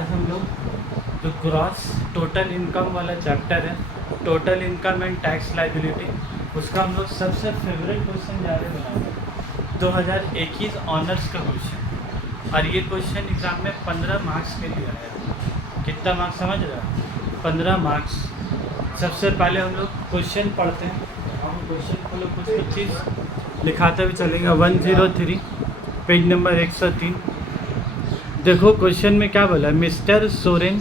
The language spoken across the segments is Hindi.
आज हम लोग जो ग्रॉस टोटल इनकम वाला चैप्टर है, total income and tax liability, उसका हम लोग सबसे फेवरेट क्वेश्चन जा रहे बनाएंगे 2021 ऑनर्स का क्वेश्चन। और ये क्वेश्चन एग्ज़ाम में 15 मार्क्स के लिए आया। कितना मार्क्स समझ रहा है? 15 मार्क्स। सबसे पहले हम लोग क्वेश्चन पढ़ते हैं। हम क्वेश्चन को लोग कुछ चीज़ लिखाते हुए चलेंगे। 103 पेज नंबर 103। देखो क्वेश्चन में क्या बोला, mister Soren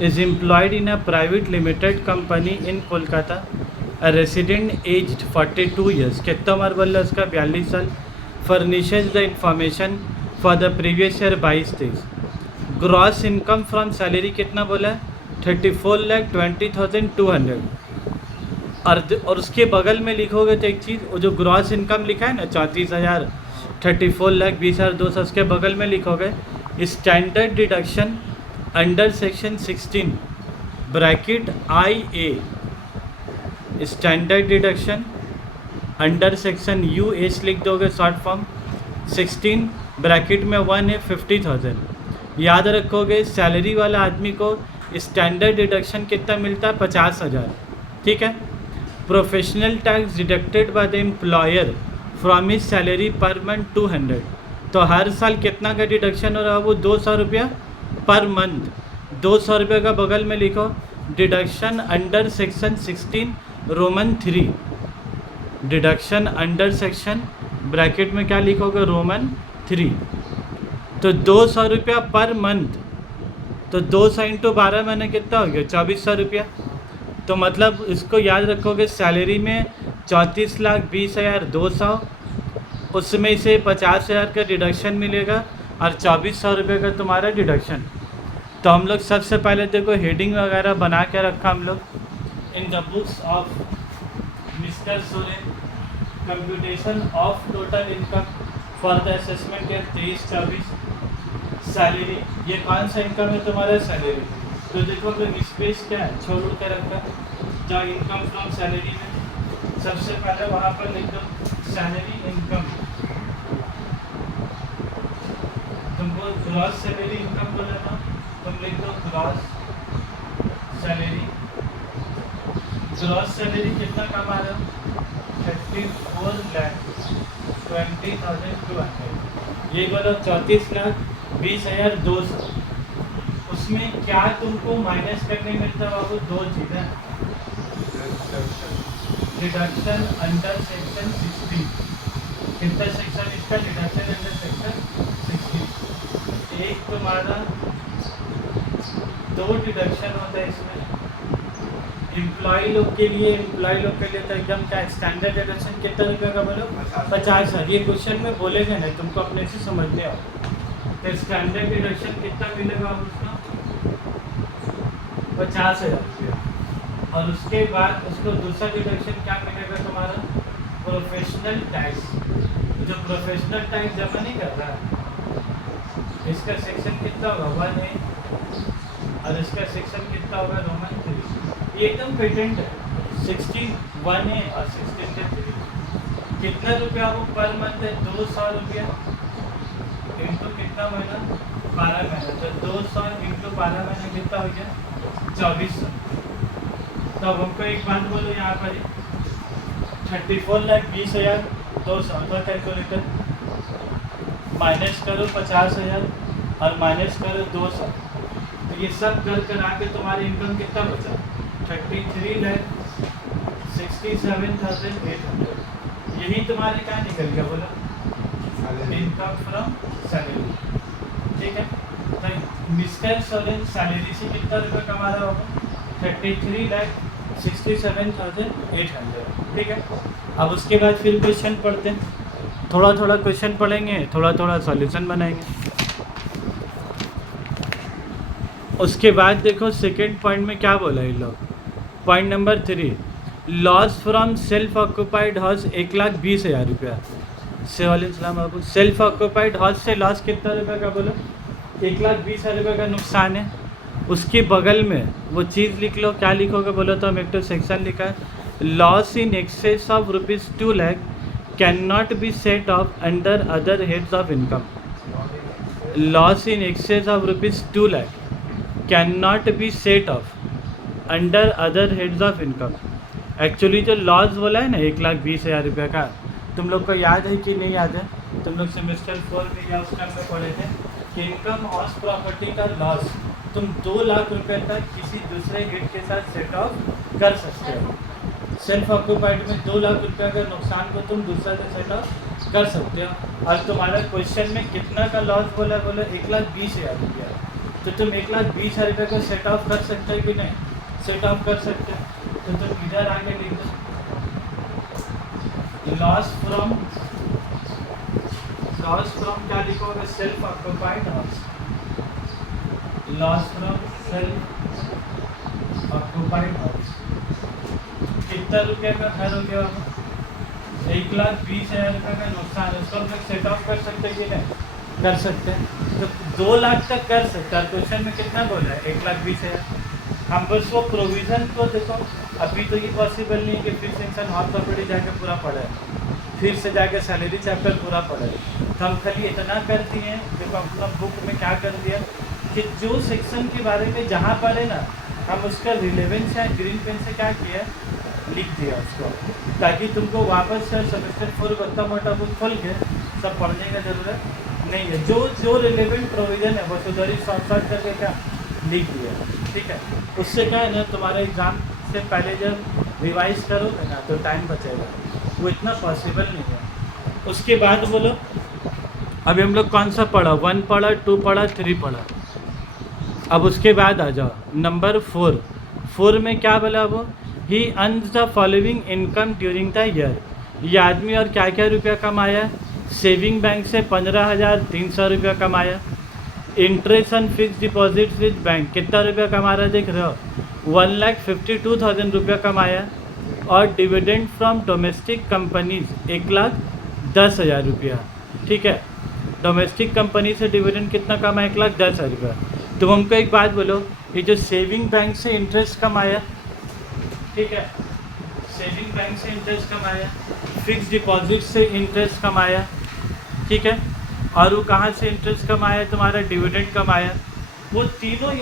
is employed in a private limited company in Kolkata, a resident aged 42 years. कितना उम्र बोल रहा है उसका? 42 साल। Furnishes the information for the previous year 22-23। Gross income from salary कितना बोला है? 34,20,200। और उसके बगल में लिखोगे तो एक चीज़, वो जो ग्रॉस इनकम लिखा है ना 34,000, 34,20,200, उसके बगल में लिखोगे standard deduction under section 16 bracket IA, standard deduction under section US लिख दोगे शॉर्ट फॉर्म, 16 ब्रैकेट में 1 है 50,000। याद रखोगे सैलरी वाला आदमी को स्टैंडर्ड डिडक्शन कितना मिलता है? 50,000। ठीक है। Professional tax deducted by the employer from his salary per month 200। तो हर साल कितना का डिडक्शन हो रहा है? वो 200 रुपया पर मंथ। 200 रुपये का बगल में लिखो deduction under section 16 Roman 3। Deduction under section bracket में क्या लिखोगे? रोमन 3। तो 200 रुपया पर मंथ, तो 200 इंटू 12 महीने कितना हो गया? 2400 रुपया। तो मतलब इसको याद रखोगे सैलरी में 34,20,200, उसमें से 50,000 का डिडक्शन मिलेगा और 2400 रुपये का तुम्हारा डिडक्शन। तो हम लोग सबसे पहले देखो हेडिंग वगैरह बना के रखा हम लोग, in the books of mister Soren computation of total income for the assessment year 23-24 salary. ये कौन सा इनकम है तुम्हारा? सैलरी। तो देखो अगर स्पेस क्या है छोड़ के रखा, जहाँ इनकम फ्रॉम सैलरी में सबसे पहले वहाँ पर लिख दो सैलरी इनकम। तुमको ग्रॉस सैलरी इनकम बोला था, तुम लिख दो ग्रॉस सैलरी। ग्रॉस सैलरी कितना कमा रहे हो? 34,20,200। ये बोलो 34,20,200। उसमें क्या तुमको माइनस करने मिलता है बाबू? दो चीज़ें, डिडक्शन अंडर सेक्शन 16। कितना सेक्शन इसका? Deduction under section 16। एक तुम्हारा दो डिडक्शन होता है इसमें एम्प्लॉय लोग के लिए तो एकदम क्या स्टैंडर्ड डिडक्शन कितना रुपये का बोलो? 50,000। ये क्वेश्चन में बोलेंगे नहीं, तुमको अपने से समझने आओ। तो स्टैंडर्ड डिडक्शन कितना मिलेगा उसका? 50,000 रुपया। और उसके बाद उसको दूसरा डिडक्शन क्या मिलेगा तुम्हारा? Professional tax. जो प्रोफेशनल टैक्स जमा नहीं कर रहा है, इसका सेक्शन कितना होगा? 1A। और इसका सेक्शन कितना होगा? रोमन 3। ये एकदम पेटेंट है। 61A और 63। कितना रुपया वो पर मंथ है? 200 रुपया इंटू कितना महीना? 12 महीना। तो 200 इंटू 12 महीना कितना हो गया? 2400। तो अब हमको एक बात बोलो यहाँ पर 34,20,200 का कैलकुलेटर माइनस करो 50,000 और माइनस करो 200। तो ये सब कर आके तुम्हारी इनकम कितना बचा? 33,67,800। यही तुम्हारे क्या निकल गया बोलो? Income from salary. ठीक है। तो मिस्टर सोरेन सैलरी से कितना रुपये कमा रहा होगा? 33,67,800। ठीक है। अब उसके बाद फिर क्वेश्चन पढ़ते हैं। थोड़ा थोड़ा क्वेश्चन पढ़ेंगे, थोड़ा थोड़ा सॉल्यूशन बनाएंगे। उसके बाद देखो सेकेंड पॉइंट में क्या बोला इन लोग। Point number 3, loss from self occupied house 1,20,000 रुपया। सलाम बाबू। सेल्फ ऑक्यूपाइड हाउस से लॉस कितना रुपये का बोलो? 1,20,000 रुपये का नुकसान है। उसके बगल में वो चीज़ लिख लो, क्या लिखोगे बोलो? तो हम एक तो सेक्शन लिखा है, loss in excess of ₹2 lakh can not be set of under other heads of income. Loss in excess of ₹2 lakh can not be set of under other heads of income. Actually जो लॉज बोला है ना 1,20,000 रुपये का, तुम लोग को याद है कि नहीं याद है? तुम लोग सेमेस्टर 4 में या उस टाइम में पढ़े थे कि इनकम ऑफ प्रॉपर्टी का लॉस तुम 2 लाख रुपए तक किसी दूसरे हेड के साथ सेट ऑफ कर सकते हो। सेल्फ ऑक्यूपाइड में 2 लाख रुपये का नुकसान को तुम दूसरा से सेट ऑफ कर सकते हो। और तुम्हारा क्वेश्चन में कितना का लॉस बोला? बोला 1,20,000 रुपया। तो तुम 1,20,000 रुपये को सेट ऑफ कर सकते हो कि नहीं? सेट ऑफ कर सकते हो। तो तुम इधर आगे लिख दो लॉस फ्रॉम क्या लिखोगे? Self occupied house. Loss from self occupied house कितना रुपये का घर हो गया? 1,20,000 रुपये का नुकसान, उसको हम लोग सेट ऑफ कर सकते हैं कि नहीं? कर सकते हैं। तो 2 लाख तक कर सकते हैं। क्वेश्चन में कितना बोला है? 1,20,000। हम बस वो प्रोविज़न को देखो, अभी तो ये पॉसिबल नहीं है कि फिर से इंसान हॉट प्रॉपर्टी जाके पूरा पढ़े, फिर से जाके सैलरी चैप्टर पूरा पढ़े। तो हम खाली इतना कर दिए, देखो अपना बुक में क्या कर दिया कि जो सेक्शन के बारे में जहाँ पढ़े ना, हम उसका रिलेवेंस या ग्रीन पेन से क्या किया, लिख दिया उसको, ताकि तुमको वापस से सेमेस्टर 4 को इतना मोटा बुक खोल के सब पढ़ने का ज़रूरत नहीं है। जो रिलेवेंट प्रोविज़न है वो उधर ही शॉर्ट करके क्या लिख दिया, ठीक है। उससे क्या है ना, तुम्हारा एग्ज़ाम से पहले जब रिवाइज करोगे ना तो टाइम बचेगा, वो इतना पॉसिबल नहीं है। उसके बाद बोलो, अभी हम लोग कौन सा पढ़ा? 1 पढ़ा, 2 पढ़ा, 3 पढ़ा। अब उसके बाद आ जाओ नंबर 4 में क्या बोला? वो ही earns the following income during the year. ये आदमी और क्या क्या रुपया कमाया? सेविंग बैंक से 15,300 रुपया कमाया। Interest on fix deposit with bank कितना रुपया कमा रहा है देख रहे हो? 1,52,000 रुपया कमाया। और डिविडेंड फ्रॉम डोमेस्टिक कंपनीज 1,10,000 रुपया, ठीक है। डोमेस्टिक कंपनी से डिविडेंड कितना कमाया? 1,10,000 रुपया। तो हमको एक बात बोलो, ये जो सेविंग बैंक से इंटरेस्ट कमाया, ठीक है, सेविंग बैंक से इंटरेस्ट कमाया, फिक्स डिपॉजिट से इंटरेस्ट कमाया, ठीक है, और वो कहाँ से इंटरेस्ट कमाया? तुम्हारा डिविडेंड कमाया। वो तीनों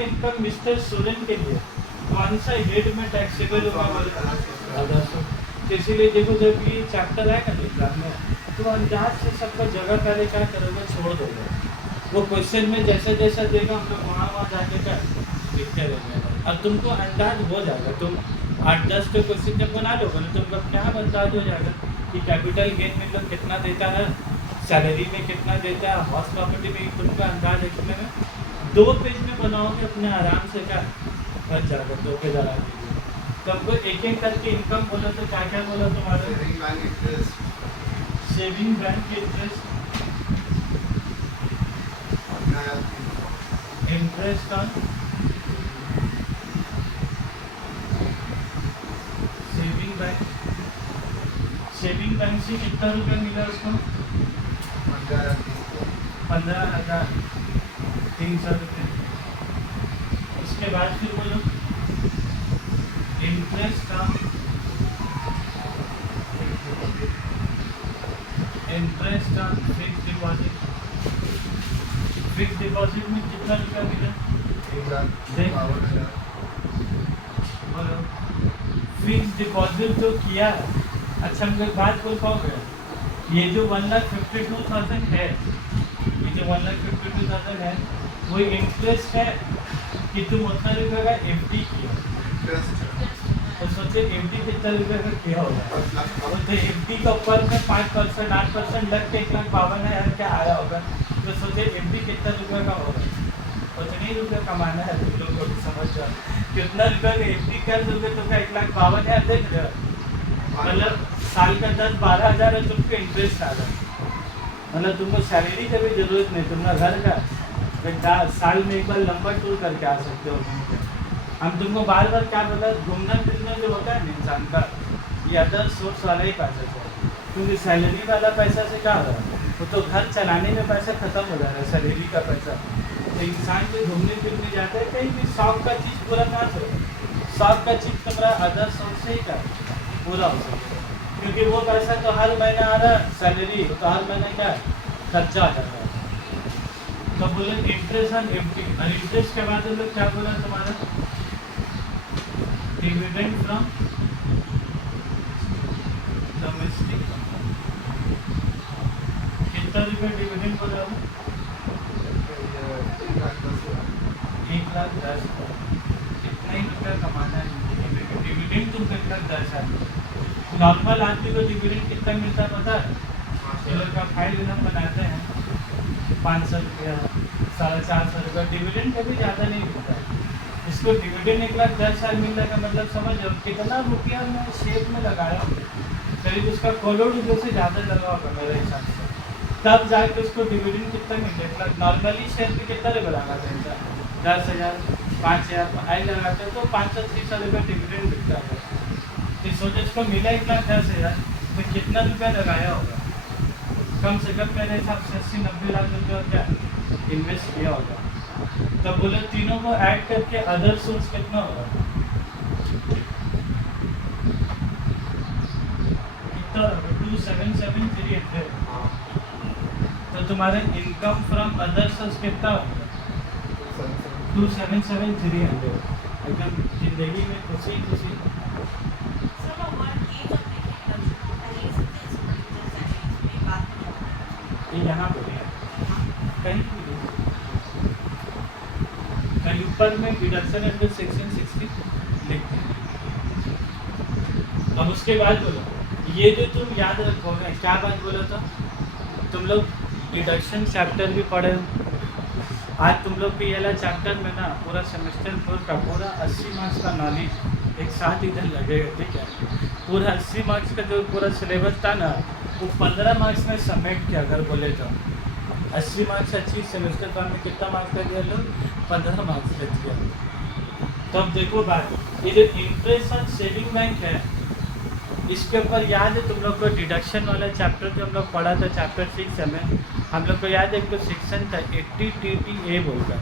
इनकम मिस्टर सोरेन के लिए कौन सा हेड में टैक्सेबल होगा? तो इसीलिए देखो, जब ये चैप्टर आएगा ना एग्जाम में, तो अंदाज से सबका जगह पहले क्या करोगे? छोड़ दोगे। वो क्वेश्चन में जैसा जैसा देगा हम लोग वहाँ जाके क्या लिखते रहेंगे, और तुमको अंदाज हो जाएगा। तुम 8-10 के क्वेश्चन जब बना लोगे ना, तुमको क्या अंदाज हो जाएगा कि कैपिटल गेन में लोग कितना देता है, सैलरी में कितना देता है, हाउस प्रॉपर्टी में तुमका अंदाज है। 2 पेज में बनाओगे अपने आराम से, क्या बच जाएगा। 2 पेज आराम कीजिए। तो हमको एक एक करके इनकम बोलो तो क्या क्या बोलो तुम्हारे? Saving bank interest, interest on saving bank से कितना रुपया मिला उसको? 15,300 रुपये। उसके बाद फिर बोलो interest on fix deposit. Fix deposit में कितना रुपया मिला? बोलो फिक्स डिपॉजिट जो किया। अच्छा, हम लोग बात बोल पाओगे? ये जो 1,52,000 है, ये जो 1,52,000 है, वो इंटरेस्ट है कि तुम उतना रुपये का FD किया। तो सोचे FD कितना रुपये का किया होगा? तो FD का ऊपर में 5%, 8% लग के 1,52,000 क्या आया होगा? तो सोचे FD कितना रुपये का होगा? उतने ही रुपये कमाना है। तुम लोग को भी समझ जाओ कितना रुपये का FD कर दोगे तो क्या 1,52,000 देख रहे हो? मतलब साल का 10-12 हज़ार है तुमको इंटरेस्ट आ रहा है। मतलब तुमको सैलरी की भी ज़रूरत नहीं, तुम्हारा घर का साल में एक बार लंबा टूर करके आ सकते हो। हम तुमको बार बार क्या बोला, घूमना फिरना जो होता है ना इंसान का, ये अदर सोर्स वाला ही पैसा है। क्योंकि सैलरी वाला पैसा से क्या हो रहा है? वो तो घर चलाने में पैसा ख़त्म हो जा रहा है, सैलरी का पैसा। तो इंसान जो घूमने फिरने जाता है, कहीं भी शौक का चीज़ पूरा कहाँ से? शौक का चीज़ तुम्हारा अदर सोर्स से ही क्या पूरा हो सकता है। क्योंकि वो पैसा तो हर महीना आ रहा है, सैलरी तो हर महीने क्या खर्चा आ जाता है। तो बोले इंटरेस्ट ऑन एफडी, और इंटरेस्ट के बाद हम लोग क्या बोला तुम्हारा, डिविडेंड फ्रॉम डोमेस्टिक। कितना रुपये डिविडेंड बोला हो? 1,10,000। इतना ही रुपया कमाना है डिविडेंड तुम 1,10,000। नॉर्मल आदमी को डिविडेंड कितना मिलता है पता है? ये लोग का फाइल हम बनाते हैं 500 रुपया, 450 रुपया, डिविडेंड कभी ज़्यादा नहीं मिलता है। इसको डिविडेंड 1,10,000 मिलने का मतलब समझो कितना रुपया मैं शेप में लगाया, करीब उसका करोड़ रुपये से ज़्यादा लगा होगा मेरे हिसाब से, तब जाके उसको डिविडेंड कितना मिलेगा। नॉर्मली शेयर पे कितना रुपये लगाते हैं? 10,000, 5,000 आई लगाते हैं तो 500-600 रुपये डिविडेंड मिलता है। तो सोचो इसको मिला 1,10,000 तो कितना रुपया लगाया होगा? कम से कम मेरे हिसाब से 80-90 लाख रुपये क्या इन्वेस्ट किया होगा। तो बोले तीनों को ऐड करके अदर सोर्स कितना होगा? कितना? 277,300। तो तुम्हारे इनकम फ्रॉम अदर सोर्स कितना होगा? 277,300। एकदम जिंदगी में खुशी खुशी। ये यहाँ बोले कहीं कहीं ऊपर में डिडक्शन अंडर सेक्शन 60 लिखते हैं। अब उसके बाद बोलो, ये जो तुम याद रखोगे, क्या बात बोला था? तुम लोग डिडक्शन चैप्टर भी पढ़े हो। आज तुम लोग भी ये चैप्टर में ना पूरा सेमेस्टर 4 का पूरा 80 मार्क्स का नॉलेज एक साथ इधर लगेगा, ठीक है? पूरा 80 मार्क्स का जो पूरा सिलेबस था ना वो 15 मार्क्स में समेट किया। अगर बोले तो 80 मार्क्स अच्छी सेमेस्टर 1 में कितना मार्क्स का दिया लोग? 15 मार्क्स का दिया। तो अब देखो बात, ये जो इंटरेस्ट ऑन सेविंग बैंक है इसके ऊपर याद है तुम लोग को डिडक्शन वाला चैप्टर जो हम लोग पढ़ा था चैप्टर 6 में, हम लोग को याद है एक तो सेक्शन था 80 TTA बोलकर।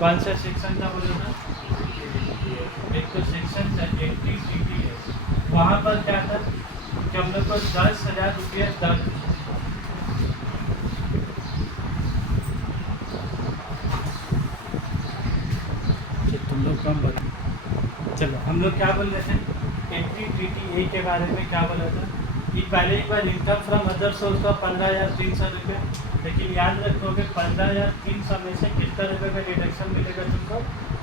कौन सा सेक्शन था बोलो ना? एक तो सेक्शन था 80 TTA। वहाँ पर क्या था कि हम लोग को 10,000 रुपये तक तुम लोग कम बता। चलो हम लोग क्या बोल रहे थे 80 TTA के बारे में, क्या बोला था कि पहले एक बार इनकम फ्रॉम अदर सोर्स का 15,300 रुपये, लेकिन याद रखोगे 15,300 में से कितना रुपये का डिडक्शन मिलेगा तुमको?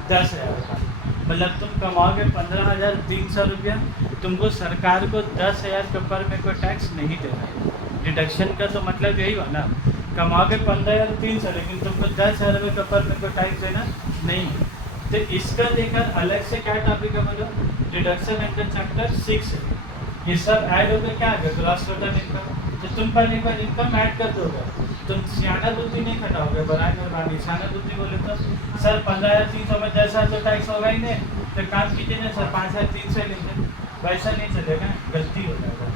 10,000 का। मतलब तुम कमाओगे 15,300 रुपया, तुमको सरकार को 10,000 के ऊपर में कोई टैक्स नहीं देना है। डिडक्शन का तो मतलब यही हुआ ना, कमाओगे 15,300 लेकिन तुमको 10,000 रुपये के ऊपर में कोई टैक्स देना नहीं है। तो इसका देखकर अलग से क्या टॉपिक है बोलो? डिडक्शन अंडर चैप्टर 6 है। ये सब ऐड होकर क्या आएगा? Gross total income. तो तुम पहले एक बार इनकम ऐड कर दोगे, तुम सियाना बुद्धि नहीं खटाओगे, बनाए मेहरबानी। सियाना बुद्धि बोले तो सर 15,300 में 10,000 तो टैक्स होगा ही नहीं, तो काम कीजिए ना सर 5,300 लेंगे, वैसा नहीं चलेगा, गलती हो जाएगा।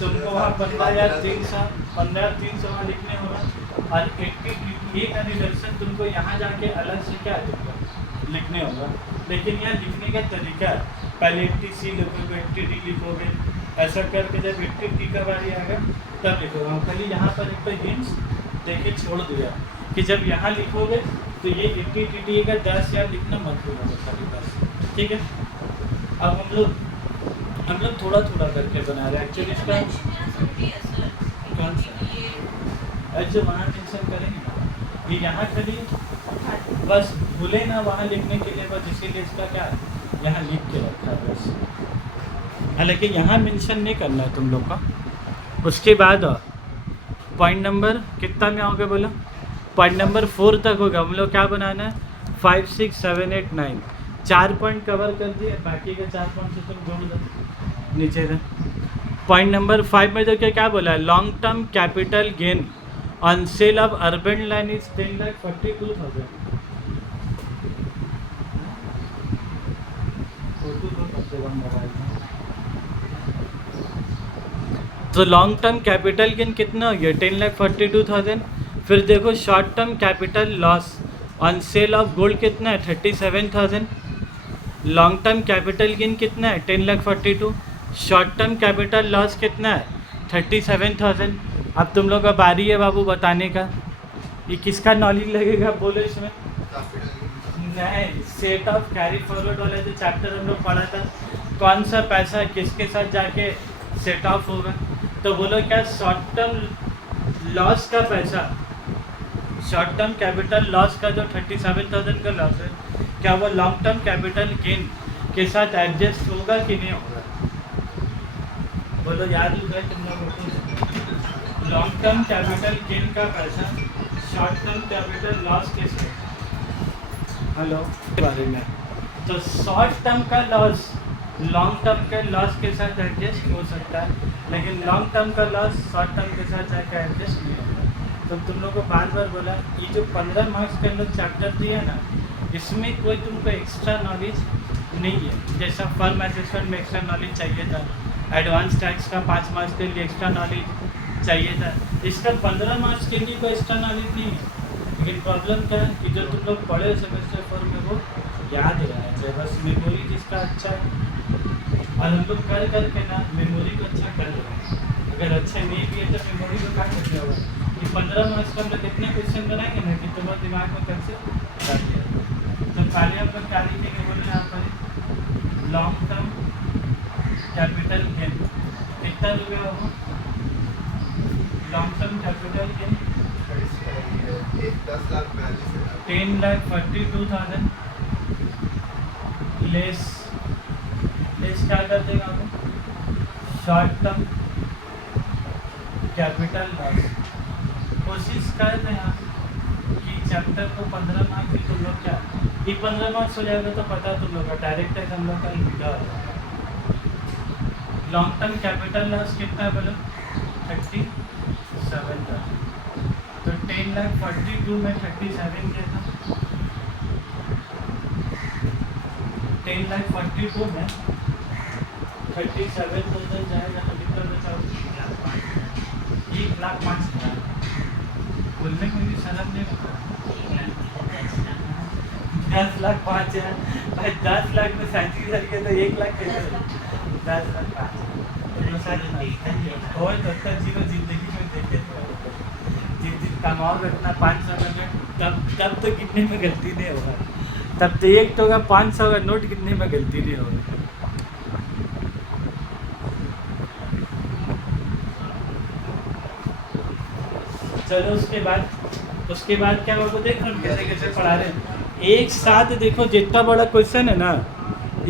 तुमको वहाँ 15,300 वहाँ लिखने होगा, और 80 का डिडक्शन तुमको यहाँ जाके अलग से क्या तुमको लिखने होगा। लेकिन यहाँ लिखने का तरीका है, पहले 80C लिखोगे, 80D लिखोगे, ऐसा करके जब 80D का बारी आएगा तब लिखोगे। हम खाली यहाँ पर एक तो हिंट्स देके छोड़ दिया कि जब यहाँ लिखोगे तो ये 80 TTA का 10,000 लिखना मत भूलोगे खाली बस, ठीक है? अब हम लोग थोड़ा थोड़ा करके बना रहे हैं एक्चुअली इसका। कौन सा? अच्छा वहाँ टेंशन करेंगे ना, ये यहाँ खाली बस भूले ना वहाँ लिखने के लिए, बस इसीलिए इसका क्या यहाँ लिख के रखा है बस। हालांकि यहाँ मेंशन नहीं करना है तुम लोग का। उसके बाद पॉइंट नंबर कितना में आओगे बोलो? पॉइंट नंबर 4 तक होगा। हम लोग क्या बनाना है? 5, 6, 7, 8, 9 4 पॉइंट कवर कर दिए, बाकी के 4 पॉइंट से तुम जोड़ दो नीचे से। पॉइंट नंबर 5 में तो क्या बोला है? Long term capital gain on sale of urban land is 10,42,000। तो लॉन्ग टर्म कैपिटल गेन कितना हो गया? 10,42,000। फिर देखो short term capital loss on sale of gold कितना है? 37,000। लॉन्ग टर्म कैपिटल गेन कितना है? 10,42,000। शॉर्ट टर्म कैपिटल लॉस कितना है? 37,000। अब तुम लोग का बारी है बाबू बताने का। ये किसका नॉलेज लगेगा बोलो इसमें? नहीं, सेट ऑफ कैरी फॉरवर्ड वाला जो चैप्टर हम लोग पढ़ा था, कौन सा पैसा किसके साथ जाके सेट ऑफ होगा, तो बोलो क्या शॉर्ट टर्म लॉस का पैसा, शॉर्ट टर्म कैपिटल लॉस का जो 37,000 का लॉस है, क्या वो लॉन्ग टर्म कैपिटल गेन के साथ एडजस्ट होगा कि नहीं होगा? बोलो याद होगा तुम लोगों को? लॉन्ग टर्म कैपिटल गेन का पैसा शॉर्ट टर्म कैपिटल लॉस के साथ, हेलो बारे में, तो शॉर्ट टर्म का लॉस लॉन्ग टर्म के लॉस के साथ एडजस्ट हो सकता है, लेकिन लॉन्ग टर्म का लॉस शॉर्ट टर्म के साथ जाकर एडजस्ट नहीं होगा। तो तुम लोग को बार बार बोला, ये जो 15 मार्क्स के अंदर चैप्टर दिया ना, इसमें कोई तुमको एक्स्ट्रा नॉलेज नहीं है। जैसा फर्म असेसमेंट में एक्स्ट्रा नॉलेज चाहिए था, एडवांस टैक्स का 5 मार्क्स के लिए एक्स्ट्रा नॉलेज चाहिए था, इसका 15 मार्क्स के लिए कोई एक्स्ट्रा नॉलेज नहीं है। लेकिन प्रॉब्लम क्या है कि जो तुम लोग पढ़े सेमेस्टर 4 में वो याद रहेंगे, बस मेमोरी जिसका अच्छा है, और हम लोग कर करके ना मेमोरी को अच्छा कर रहे हैं। अगर अच्छा नहीं भी है तो मेमोरी को क्या करना होगा कि 15 मार्क्स का हम लोग कितने क्वेश्चन बनाएंगे ना कि तुम्हारे दिमाग में कैसे कर दिया। तो पहले हम लोग क्या लिखेंगे बोले यहाँ पर, लॉन्ग टर्म कैपिटल गेन कितना रुपया होगा? Long term capital gain 10,42,000 less क्या कर देगा आपको? Short term capital loss. कोशिश कर रहे हैं कि चैप्टर को 15 मार्क्स की तुम लोग क्या, ये 15 मार्क्स हो जाएगा तो पता तुम लोग का डायरेक्ट है हम लोग का लिखा। लॉन्ग टर्म कैपिटल लॉस कितना है बोलो? 37,000। तो 10,42,000 में 37 क्या था? 10,42,000 में 37,000 जाएगा तो कितना बचा? 1,05,000। बोलने में भी शर्म नहीं होता। 10,05,000 भाई, 10 लाख में 37,000 के तो 1 लाख कैसे? 10,05,000 हो तो जीरो जिंदगी में देखे जिस दिन कमाओगे इतना 500 का नोट, तब तो कितने में गलती नहीं होगा, तब तो एक तो 500 का नोट कितने में गलती नहीं होगा। चलो उसके बाद क्या होगा देख हम कैसे कैसे पढ़ा रहे हैं। एक साथ देखो, जितना बड़ा क्वेश्चन है ना,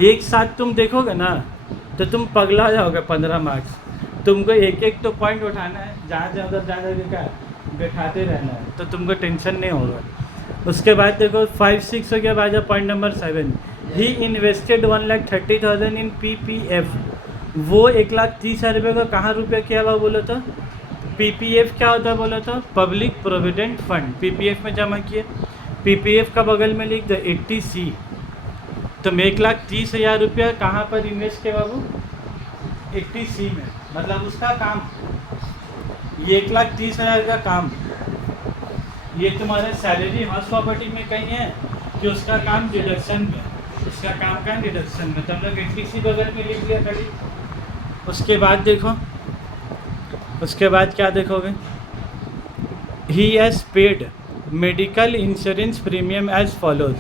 एक साथ तुम देखोगे ना तो तुम पगला जाओगे। 15 मार्क्स तुमको एक एक तो पॉइंट उठाना है, जहाँ जहाँ उधर जहाँ जगह क्या बैठाते रहना है, तो तुमको टेंशन नहीं होगा। उसके बाद देखो 5-6 हो गया, बाद पॉइंट नंबर 7, ही इन्वेस्टेड 1,30,000 इन PPF। वो 1,30,000 रुपये का कहाँ रुपया किया हुआ बोलो तो? PPF क्या होता है बोला था? Public provident fund. PPF में जमा किए, PPF का बगल में लिख दो 80C। तो 1,30,000 रुपया कहाँ पर इन्वेस्ट किया बाबू? 80C में। मतलब उसका काम, ये 1,30,000 का काम, ये तुम्हारे सैलरी हाउस प्रॉपर्टी में कहीं है कि उसका काम डिडक्शन में, उसका काम का डिडक्शन में, तो हम लोग 80C बगल में लिख लिया कभी। उसके बाद देखो, उसके बाद क्या देखोगे? He has paid medical insurance premium as follows.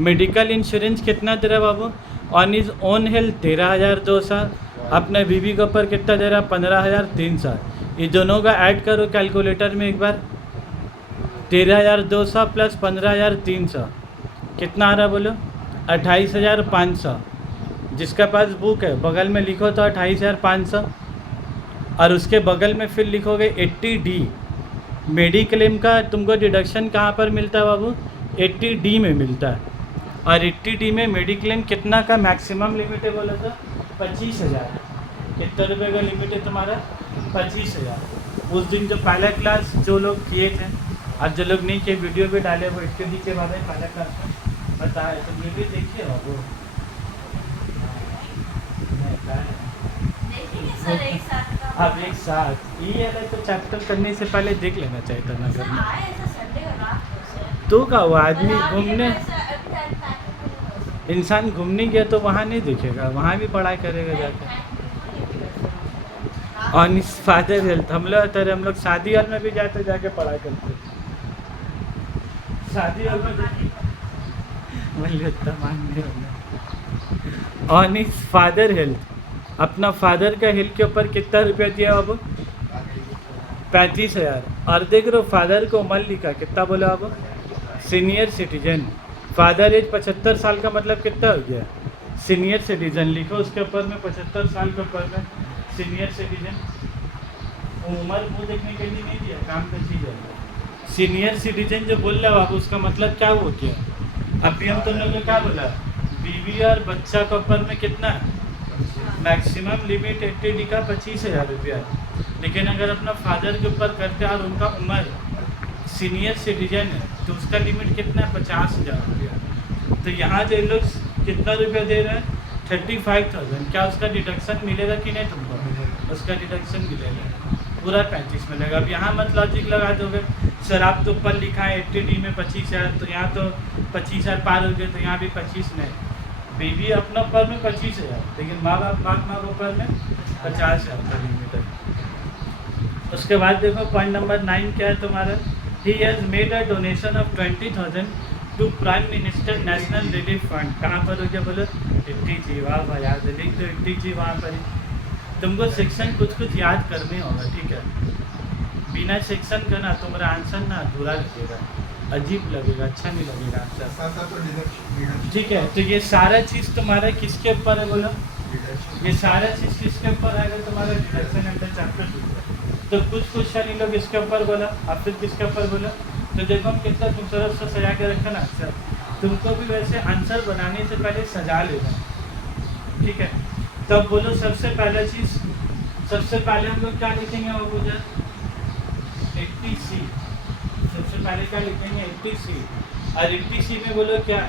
Medical insurance कितना दे रहा बाबू? ऑन इज ओन हेल्थ 13,200, अपने बीवी के ऊपर कितना दे रहा? 15,300। ये दोनों का ऐड करो कैलकुलेटर में एक बार, 13,200 प्लस 15,300 कितना आ रहा बोलो? 28,500। जिसका पास बुक है बगल में लिखो तो 28,500, और उसके बगल में फिर लिखोगे 80D। मेडिक्लेम का तुमको डिडक्शन कहाँ पर मिलता है बाबू? 80D में मिलता है। और 80D में मेडिक्लेम कितना का मैक्सिमम लिमिट है बोला था? 25,000। कितने रुपये का लिमिट है तुम्हारा? 25,000। उस दिन जो पहला क्लास जो लोग किए थे, और जो लोग नहीं किए वीडियो पे डाले, वो इसके नीचे वाले पहला क्लास में बताया, तो वीडियो देखिए बाबू। अब एक साथ ये अलग तो चैप्टर करने से पहले देख लेना चाहिए था ना करना। तो का वो आदमी घूमने, इंसान घूमने गया तो वहाँ नहीं दिखेगा, वहाँ भी पढ़ाई करेगा जाकर। ऑन इस फादर हेल्थ हम लोग शादी हाल में भी जाते जाके पढ़ाई करते। शादी ऑन हिज फादर हेल्थ, अपना फादर का हेल्थ के ऊपर कितना रुपया दिया अब? 35,000। और देख रहे हो फादर को उम्र लिखा, कितना बोला अब? Senior citizen. फादर एज 75 साल का मतलब कितना हो गया? सीनियर सिटीजन लिखो उसके ऊपर में, 75 साल के ऊपर में सीनियर सिटीजन। उम्र वो देखने के लिए नहीं दिया, काम का चीज़ है। सीनियर सिटीजन जो बोल रहे हो आप, उसका मतलब क्या हो गया? अभी हम तुम लोग को क्या बोला? बीवी और बच्चा के ऊपर में कितना मैक्सिमम लिमिट एक्टिविटी का 25,000 रुपया। लेकिन अगर अपना फादर के ऊपर करते हैं और उनका उम्र सीनियर सिटीजन है तो उसका लिमिट कितना है? 50,000 रुपया। तो यहाँ जो लोग कितना रुपया दे रहे हैं? 35,000। क्या उसका डिडक्शन मिलेगा कि नहीं तुमको? उसका डिडक्शन मिलेगा, पूरा 35 मिलेगा। अब यहाँ मत लॉजिक लगा दोगे, सर आप तो ऊपर लिखा है 80D में 25,000, तो यहाँ तो 25,000 पार हो गए, तो यहाँ भी 25 नहीं। बीवी अपना ऊपर में 25,000, लेकिन माँ बाप के ऊपर में 50,000 का लिमिट है। उसके बाद देखो पॉइंट नंबर 9 क्या है तुम्हारा? He has made a donation of 20,000 to prime minister national relief fund. कहाँ पर हो गया बोलो? 80G। वाह भाई, याद है, लिख दो 80G वहाँ पर ही। तुमको सेक्शन कुछ याद करने होगा, ठीक है? बिना सेक्शन का ना तुम्हारा आंसर ना अधूरा लगेगा, अजीब लगेगा, अच्छा नहीं लगेगा आंसर, ठीक है? तो ये सारा चीज़ तुम्हारा किसके ऊपर है बोलो? ये सारा चीज़ किसके ऊपर आएगा तुम्हारा? Deduction under chapter 2। तो कुछ क्वेश्चन इन लोग इसके ऊपर बोला, आप फिर किसके ऊपर बोला? तो देखो हम कितना खूबसूरत से सजा के रखा ना आंसर। तुमको भी वैसे आंसर बनाने से पहले सजा लेना, ठीक है? तब बोलो सबसे पहला चीज़, सबसे पहले हम लोग क्या लिखेंगे बाबू जर? 80C। सबसे पहले क्या लिखेंगे? 80C। और 80C में बोलो क्या?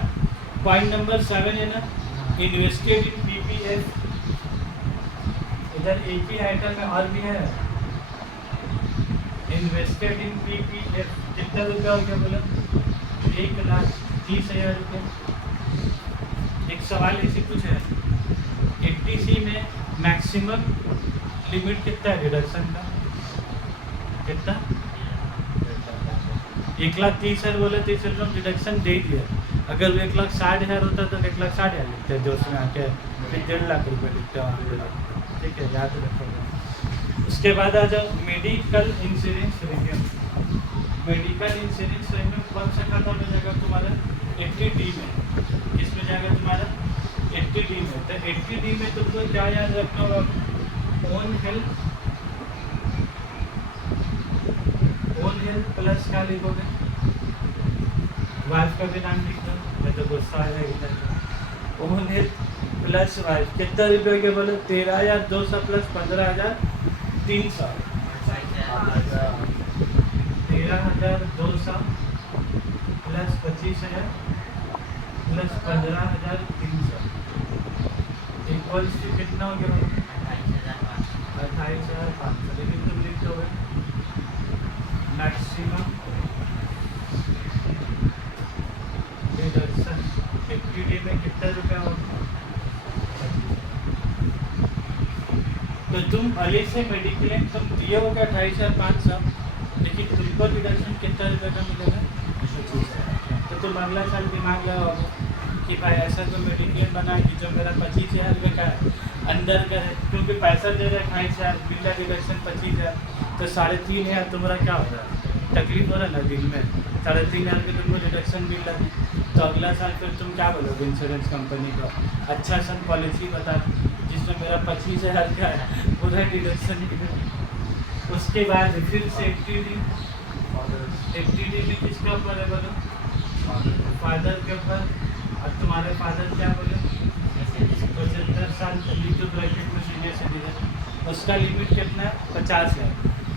पॉइंट नंबर 7 है ना, इन्वेस्टेड इन PPF। इधर एक ही आइटम में और भी है, इन्वेस्टेड इन PPF। कितना रुपया हो गया बोलो? 1,30,000 रुपये। एक सवाल ऐसे कुछ है, 80C में मैक्सिमम लिमिट कितना है रिडक्शन का? कितना? 1,30,000 बोले तो इसलिए हम डिडक्शन दे दिया। अगर वो 1,60,000 होता तो 1,60,000 लिखते हैं, जो उसमें आके फिर 1.5 लाख रुपये लिखते हैं, ठीक है? याद रखोगे। उसके बाद आ जाओ medical insurance premium. Medical insurance premium कौन सा खाता हो जाएगा तुम्हारा? 80D में। किसमें जाएगा तुम्हारा? 80D में। तो 80D में तुमको क्या याद रखना होगा? ओन हेल्थ प्लस क्या लिखोगे? वाइफ का भी नाम लिख दो, मैं तो गुस्सा आया इधर। ओन हेल्थ प्लस वाइफ कितना रुपये के बोलो? 13,200 plus 15,300। 13,200 plus 25,000 plus 15,300 equals to कितना हो गया? 28,500। लेकिन तुम लिख दोगे मैक्सिमम डिडक्शन 80D में कितना रुपया होगा? तो तुम अलग से मेडिक्लेम तुम दिए हो क्या 28,500, लेकिन तुमको डिडक्शन कितना रुपये का मिलेगा? 25,000। तो तुम अगला साल दिमाग लगाओगे कि भाई ऐसा तो मेडिक्लेम बना कि जो मेरा 25,000 रुपये का है अंदर का है, क्योंकि पैसा दे रहा है 28,000, बिल का डिडक्शन 25,000, तो 3,500 तुम्हारा क्या हो रहा है? तकलीफ हो रहा है ना दिल में। 3,500 के तुमको डिडक्शन मिल रहा है, तो अगला साल फिर तुम क्या बोलोगे इंश्योरेंस कंपनी को? अच्छा सा पॉलिसी बता जिसमें मेरा 25,000 का है पूरा डिडक्शन। उसके बाद फिर से 80D में किसके ऊपर है बोलो? फादर के ऊपर। और तुम्हारे फादर क्या बोले? 75 साल लीगल ब्रैकेट में सीनियर सिटीजन। उसका लिमिट कितना है? 50,000।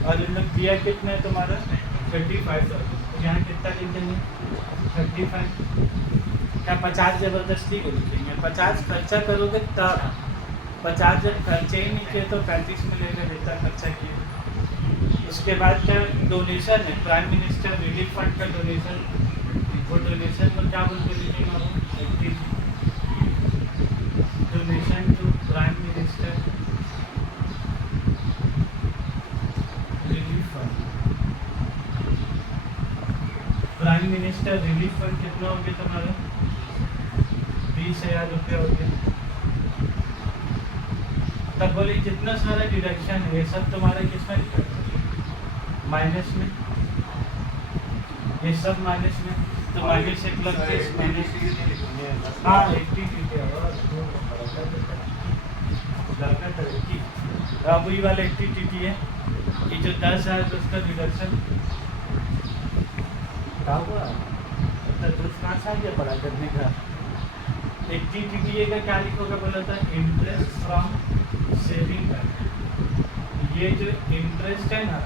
और इन लोग दिया कितना है तुम्हारा? 35,000। तो यहाँ कितना लिखेंगे? 35। क्या 50 ज़बरदस्ती को लिखेंगे? 50 खर्चा करोगे तब। 50 जब खर्चे ही नहीं किए तो 35 मिलेगा जितना खर्चा किए। उसके बाद क्या डोनेशन है? प्राइम मिनिस्टर रिलीफ फंड का डोनेशन। वो डोनेशन को क्या बोल के लिखेंगे? Donation to prime minister relief fund. Prime minister relief fund कितना हो गया तुम्हारा? 20,000 रुपये हो गया। तब बोले जितना सारा डिडक्शन है ये सब तुम्हारा किसमें लिखा है? माइनस में। ये सब माइनस में, तो माइनस एक लग के हाँ 80 अब वही वाला 80 है। ये जो 10,000 उसका डिडक्शन क्या हुआ? तो कहाँ से आ गया पढ़ा करने का? 80 का क्या लिखोगे बोला था? Interest from saving bank. ये जो इंटरेस्ट है ना,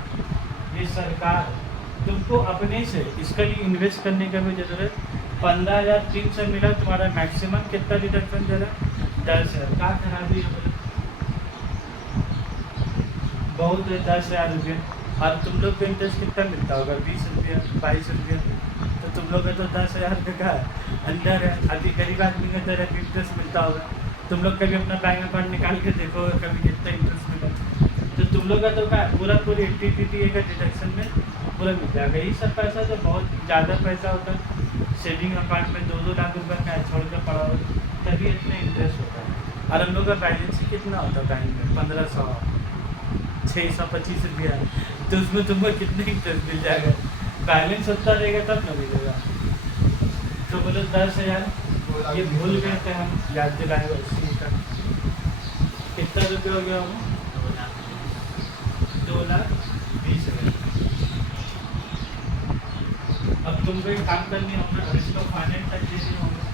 ये सरकार तुमको अपने से इसके लिए इन्वेस्ट करने का भी जरूरत। 15,300 मिला, तुम्हारा मैक्सिमम कितना डिडक्शन दे रहा है? 10,000। क्या खराबी है बोले? बहुत है 10,000 रुपये। और तुम लोग को इंटरेस्ट कितना मिलता होगा? 20 रुपया 22 रुपया। तो तुम लोग का तो 10,000 रुपये का अंदर है। अभी गरीब आदमी का तरह इंटरेस्ट मिलता होगा। तुम लोग कभी अपना बैंक अकाउंट निकाल के देखो कभी कितना इंटरेस्ट मिला। तो तुम लोग का तो क्या पूरा 80 का डिडक्शन में पूरा मिल जाएगा। यही सब पैसा जो बहुत ज़्यादा पैसा होता है सेविंग अकाउंट में 2-2 लाख रुपये का छोड़ कर पड़ा हो, तभी इतना इंटरेस्ट होता है। और हम लोग का बैलेंस ही कितना होता है बैंक में? 1500 625 रुपया। तो उसमें तुमको कितने इंटरेस्ट मिल जाएगा? बैलेंस होता रहेगा तब ना मिलेगा। तो बोलो 10,000 ये भूल गए थे हम, याद दिलाए उसी का। कितना रुपये हो गया? 2,20,000। अब तुमको एक काम करनी होगा, इसको फाइनेंस टच देनी होगा।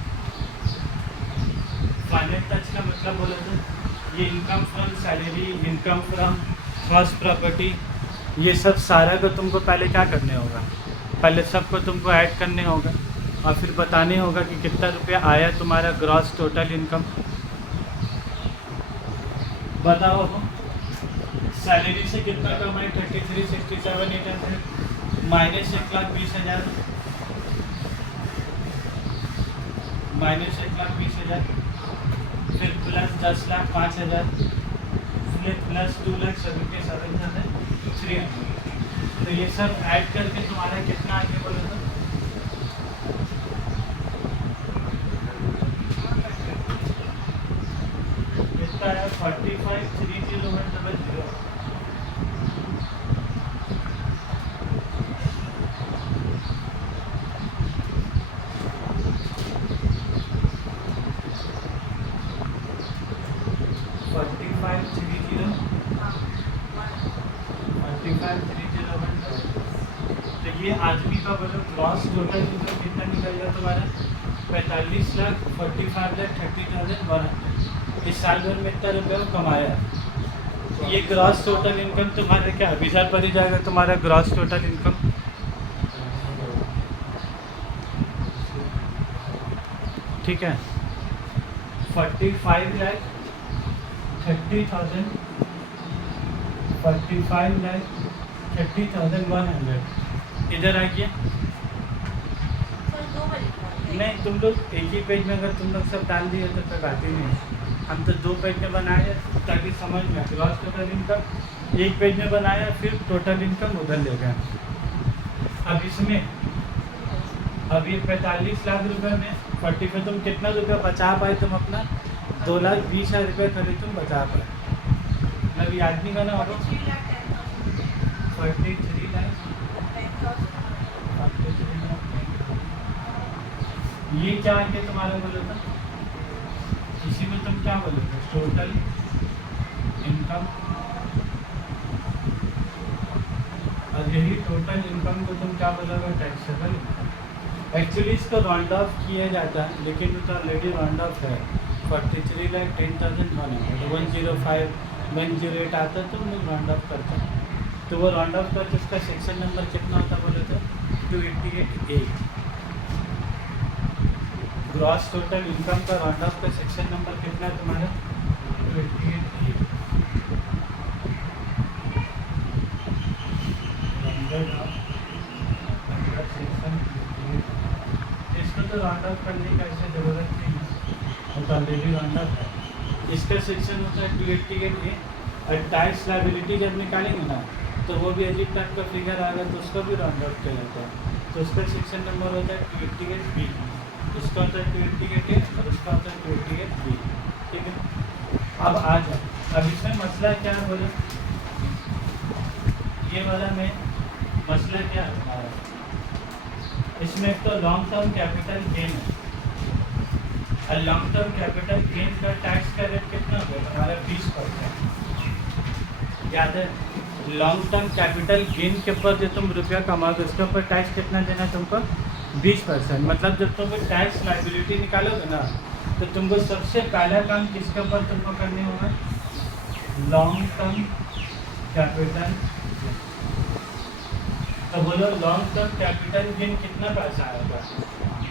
फाइनेंस टच का मतलब बोले तो ये income from salary, income from first property, ये सब सारा को तुमको पहले क्या करने होगा? पहले सबको तुमको ऐड करने होगा और फिर बताने होगा कि कितना रुपया आया तुम्हारा ग्रॉस टोटल इनकम। बताओ सैलरी से कितना कमाए? 33,67,800 माइनस 1,20,000 माइनस 1,20,000 फिर प्लस 10,05,000 फिर प्लस 2,70,700 तो ये सब ऐड करके तुम्हारा कितना आगे बोले तो? कितना है? 45,30,100। तो ये आदमी का बोलो ग्रॉस टोटल इनकम कितना निकल गया तुम्हारा? 45,45,30,100। इस साल भर में इतना रुपये कमाया। ये ग्रॉस टोटल इनकम तुम्हारा क्या अभी साल पर ही जाएगा तुम्हारा ग्रॉस टोटल इनकम? ठीक है 45,30,000 45,30,100 इधर आ गया। नहीं तुम लोग एक ही पेज में अगर तुम लोग सब डाल दिए तो तक आती नहीं। हम तो 2 पेज में बनाए ताकि समझ में ग्रॉस टोटल इनकम एक पेज में बनाया, फिर टोटल इनकम उधर ले गए। अब इसमें अब ये 45 लाख रुपए में 40 में तुम कितना रुपया बचा पाए? तुम अपना 2,20,000 रुपये करीब तुम बचा पाए। अभी आदमी का ना 43 लाख। ये क्या आगे तुम्हारा बोलो था? इसी में तुम क्या बोलोगे? Total income. और यही टोटल इनकम को तुम क्या बोलोगे? टैक्सेबल। एक्चुअली इसको राउंड ऑफ किया जाता है लेकिन वो तो ऑलरेडी राउंड ऑफ है। 43,10,100 105 108 आता है तो हम लोग राउंड ऑफ करते हैं। तो वो राउंड ऑफ करके उसका सेक्शन नंबर कितना होता बोले तो 288A। ग्रॉस टोटल इनकम का राउंड ऑफ का सेक्शन नंबर कितना है तुम्हारा? 288A। इसको तो राउंड ऑफ करने का ऐसे ज़रूरत नहीं है, वो तो ऑलरेडी राउंड ऑफ है। इसका सेक्शन होता है 288A। और टैक्स लायबिलिटी जब निकालेंगे ना तो वो भी अजीब टाइप का फिगर आएगा तो उसको भी राउंड ऑफ किया जाता है। तो उसका सेक्शन नंबर होता है 288B। उसका होता है 288A और उसका होता है 288B। ठीक है, अब आ जाए। अब इसमें मसला क्या है बोले, ये वाला में मसला क्या है हमारा, इसमें एक तो लॉन्ग टर्म कैपिटल गेन है। और लॉन्ग टर्म कैपिटल गेन का टैक्स का रेट कितना होगा हमारा 20%। याद है, लॉन्ग टर्म कैपिटल गेन के ऊपर जो तुम रुपया कमाओगे उसके ऊपर टैक्स कितना देना है तुमको 20%। मतलब जब तुम टैक्स लाइबिलिटी निकालोगे ना, तो तुमको सबसे पहला काम किसके ऊपर तुमको करने होगा, लॉन्ग टर्म कैपिटल। तो बोलो लॉन्ग टर्म कैपिटल गेन कितना पैसा आएगा,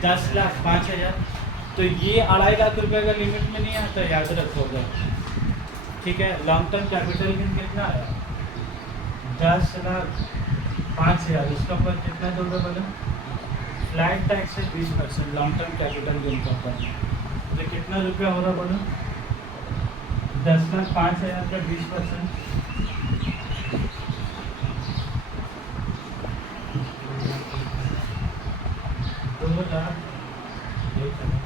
10 लाख 5,000। तो ये 2.5 लाख रुपये का लिमिट में नहीं आता, याद रखोगे। ठीक है, लॉन्ग टर्म कैपिटल गेन कितना आया, 10 लाख 5,000। उसका ऊपर कितना दोगे बोलो, फ्लैट टैक्स है 20% लॉन्ग टर्म कैपिटल गेन का ऊपर। तो कितना रुपया हो रहा बोलो, 10 लाख 5,000 का 20%, 2 लाख 1,000।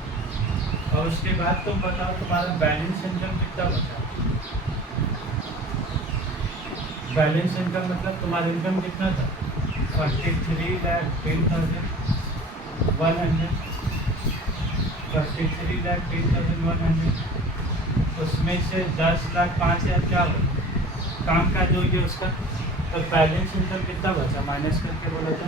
और उसके बाद तुम बताओ तुम्हारा बैलेंस इनकम कितना बचा। बैलेंस इनकम मतलब तुम्हारा इनकम कितना था, 43,10,100, 43,10,100। उसमें से 10 लाख 5,000 क्या हो काम का जो ये उसका, तो बैलेंस इनकम कितना बचा माइनस करके बोला था,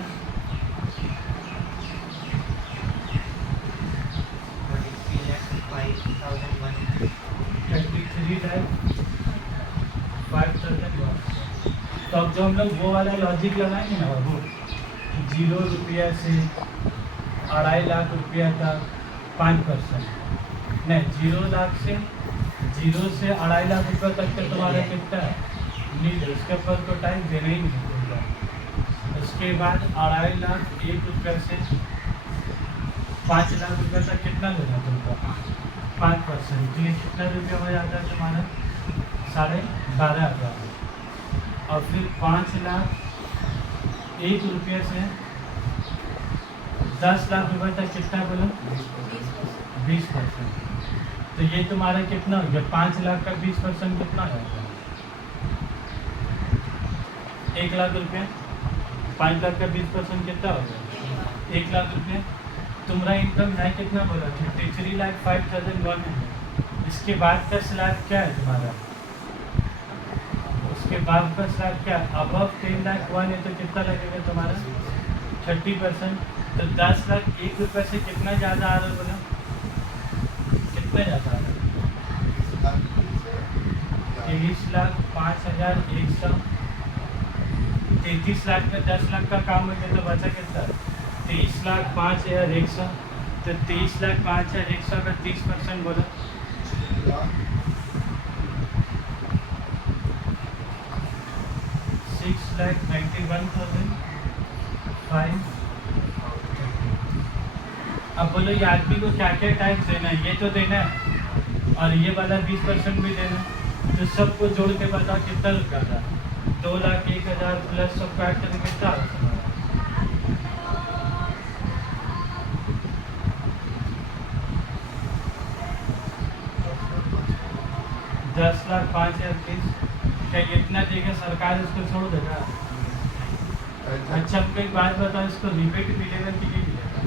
33,05,000। तो अब जो हम लोग वो वाला लॉजिक लगाएंगे ना वो 0 रुपया से 2.5 लाख रुपया तक 5%, नहीं 0 लाख से 2.5 लाख रुपये तक का तुम्हारा कितना है नहीं, उसके ऊपर तो टैक्स देना ही नहीं होगा। उसके बाद 2.5 लाख 1 रुपये से 5 लाख रुपये तक कितना देना तुमको 5%। तो ये कितना रुपया हो जाता है तुम्हारा 12,500। और फिर 5 लाख 1 रुपये से 10 लाख रुपये तक कितना बोलो 20%। तो ये तुम्हारा कितना हो गया, 5 लाख का 20% कितना हो जाएगा 1 लाख रुपये। 5 लाख का 20% कितना हो गया 1 लाख रुपये। तुम्हारा इनकम है कितना बोला 33,05,100। इसके बाद का स्लैब क्या है तुम्हारा, उसके बाद का स्लैब क्या है, अबव 10 लाख 1 है तो कितना लगेगा तुम्हारा 30%। तो 10 लाख 1 रुपये से कितना ज़्यादा आ रहा है बोला, कितना ज़्यादा आ रहा है 23,05,100। 33 लाख में 10 लाख का काम हो गया तो बचा कितना 23,05,100। तो 23,05,100 का 30% बोला 6,91,500। अब बोलो ये आदमी को क्या क्या टैक्स देना है, ये तो देना है और ये वाला 20% भी देना है। तो सबको जोड़ के बताओ कितना रुपया था, 2,01,000 प्लस सबको ऐड करके कितना 10,05,030। क्या इतना देगा सरकार इसको छोड़ देगा। अच्छा हमको एक बात बताओ, इसको रिबेट मिलेगा कि नहीं मिलेगा,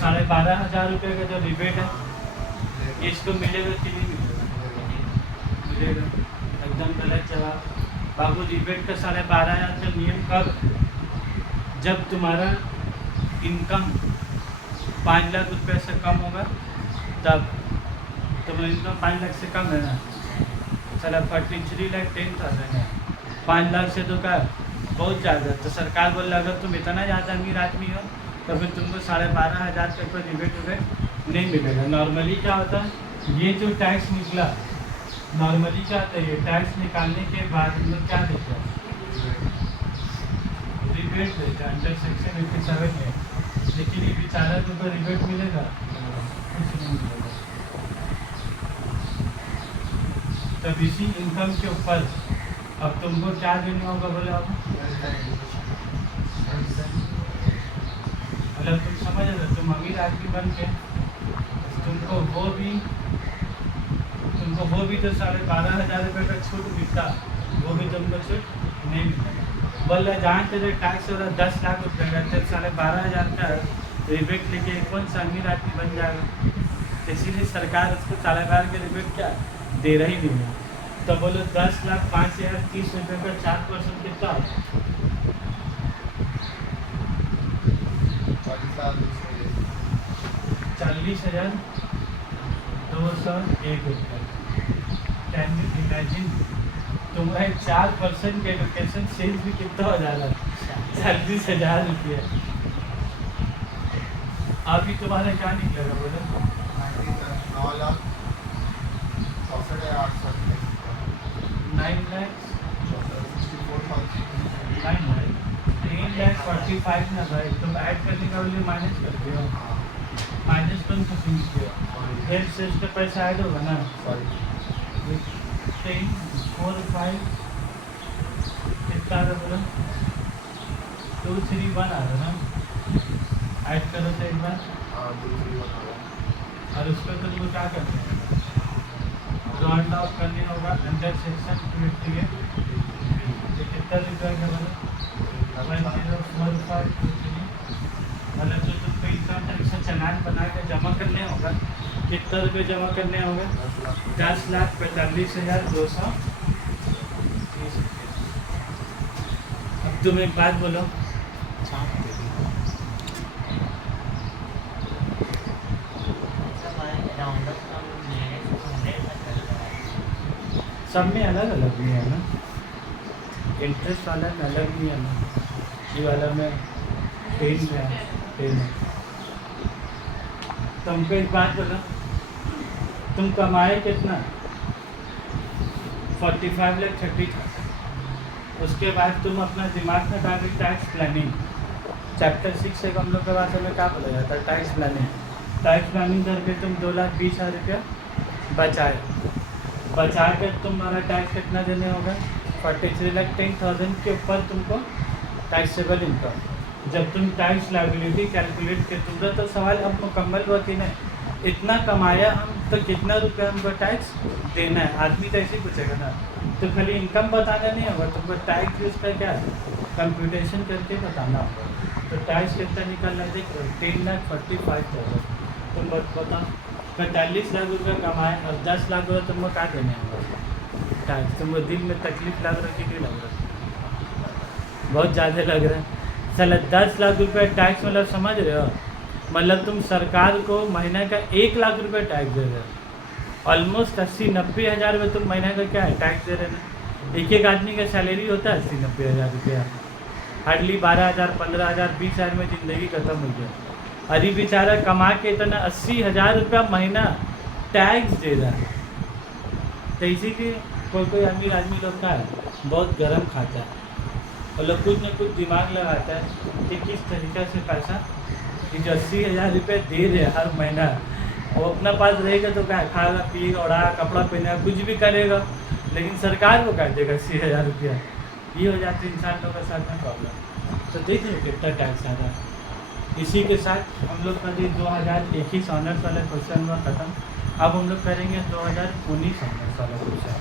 12,500 रुपये का जो रिबेट है इसको मिलेगा कि नहीं मिलेगा, एकदम गलत जवाब बाबू। रिबेट का 12,500 का नियम कब, जब तुम्हारा इनकम 5 लाख रुपये से कम होगा तब। तुम्हारा इनकम 5 लाख से कम है ना, 43,10,000 है, 5 लाख से तो क्या बहुत ज़्यादा। तो सरकार बोल रहा अगर तुम इतना ज़्यादा अमीर आदमी हो तो फिर तुमको 12,500 तक पर रिबेट नहीं मिलेगा। नॉर्मली क्या होता है, ये जो टैक्स निकला नॉर्मली क्या होता है, ये टैक्स निकालने के बाद हम लोग क्या देते हैं रिबेट देते हैं अंडर सेक्शन 87 में। लेकिन ये बेचारा को तो रिबेट मिलेगा कुछ नहीं मिलेगा। तब इसी इनकम के ऊपर अब तुमको क्या देना होगा बोले, अब समझ रहे हो, तुम अमीर आदमी बन के तुमको वो भी तो 12,500 रुपये का छूट मिलता, वो भी तुमको छूट नहीं मिलेगा। बोल रहे जहाँ तेरे टैक्स हो रहा 10 लाख रुपये का, तेरे 12,500 का रिबेट लेके कौन सा अमीर आदमी बन जाएगा। इसीलिए सरकार उसको 12,500 के रिबेट क्या दे रही नहीं है। तो बोलो 10 लाख 5,000 30 रुपये का 4% कितना होता है? 40,201 रुपये। कैन यू इमेजिन तुम्हारे 4% के एडुकेशन सेल्स भी कितना हो जा रहा है? 40,000 रुपये। अभी तुम्हारा क्या निकलेगा बोलो? 3,45,000 ना भाई, तुम ऐड करने का लिए माइनस करते हो, माइनस तुम कुछ हेल्थ से उसका पैसा ऐड होगा ना। 10 4 5 कितना आ रहा बोलो? 2 3 1 आ रहा ना, ऐड करो तो एक बार। और उस पर तुमको क्या करना है? राउंड ऑफ करने होगा अंडर सेक्शन 28। कितना रुपये का बोलो? 104523। मतलब जो तुमको इनकम टैक्स का चालान बना के जमा करने होगा, कितना रुपये जमा करने होगा? 10,45,230। अब तुम एक बात बोलो, सब में अलग अलग भी है ना, इंटरेस्ट वाला में अलग भी है ना, ये वाला में 10 है 10 है। तुमको एक बात बोलो, तुम कमाए कितना? 45,30,000। उसके बाद तुम अपना दिमाग में डाल टैक्स प्लानिंग। चैप्टर 6 से हम लोग के पास हमें क्या बोला जाता है? Tax planning. टैक्स प्लानिंग करके तुम 2,20,000 रुपया बचा कर तुम्हारा टैक्स कितना देने होगा? 43,10,000 के ऊपर तुमको टैक्सेबल इनकम। जब तुम टैक्स लायबिलिटी कैलकुलेट कर तुमको तो सवाल अब मुकम्मल हुआ कि नहीं, इतना कमाया हम तो कितना रुपया हमको टैक्स देना है। आदमी तो ऐसे ही पूछेगा ना, तो खाली इनकम बताना नहीं होगा, तुमको टैक्स भी उसका क्या है कंप्यूटेशन करके बताना होगा। तो टैक्स कितना निकल रहा है देख रहे हो? 3,45,000। तुम बताओ 45 लाख रुपये कमाए और 10 लाख रुपये तुमको क्या देने होगा टैक्स? तुमको दिल में तकलीफ लग रहा है कि नहीं लग रहा है? बहुत ज़्यादा लग रहा है। चलो 10 लाख रुपये टैक्स मतलब समझ रहे हो, मतलब तुम सरकार को महीने का 1 लाख रुपये टैक्स दे रहे हो। ऑलमोस्ट 80-90 हज़ार रुपये तुम महीने का क्या है टैक्स दे रहे हो। एक आदमी का सैलरी होता है 80-90 हज़ार रुपया, हार्डली 12,000 15,000 20,000 में ज़िंदगी खत्म हो गया। अरे बेचारा कमा के इतना 80,000 रुपया महीना टैक्स दे रहा है। तो इसीलिए कोई अमीर आदमी लोग का है बहुत गर्म खाता है, और लोग कुछ न कुछ दिमाग लगाता है कि किस तरीक़े से पैसा कि जो 80,000 रुपये दे रहे हर महीना, वो अपना पास रहेगा तो क्या खाएगा पिएगा उड़ाएगा कपड़ा पहनेगा कुछ भी करेगा, लेकिन सरकार को क्या देगा 80,000 रुपया। ये हो जाते इंसान लोगों के साथ में प्रॉब्लम। तो देख लो कितना टैक्स आ रहा है। इसी के साथ हम लोग का जो 2021 ऑनर्स वाला क्वेश्चन हुआ ख़त्म। अब हम लोग करेंगे 2019 ऑनर्स वाला क्वेश्चन।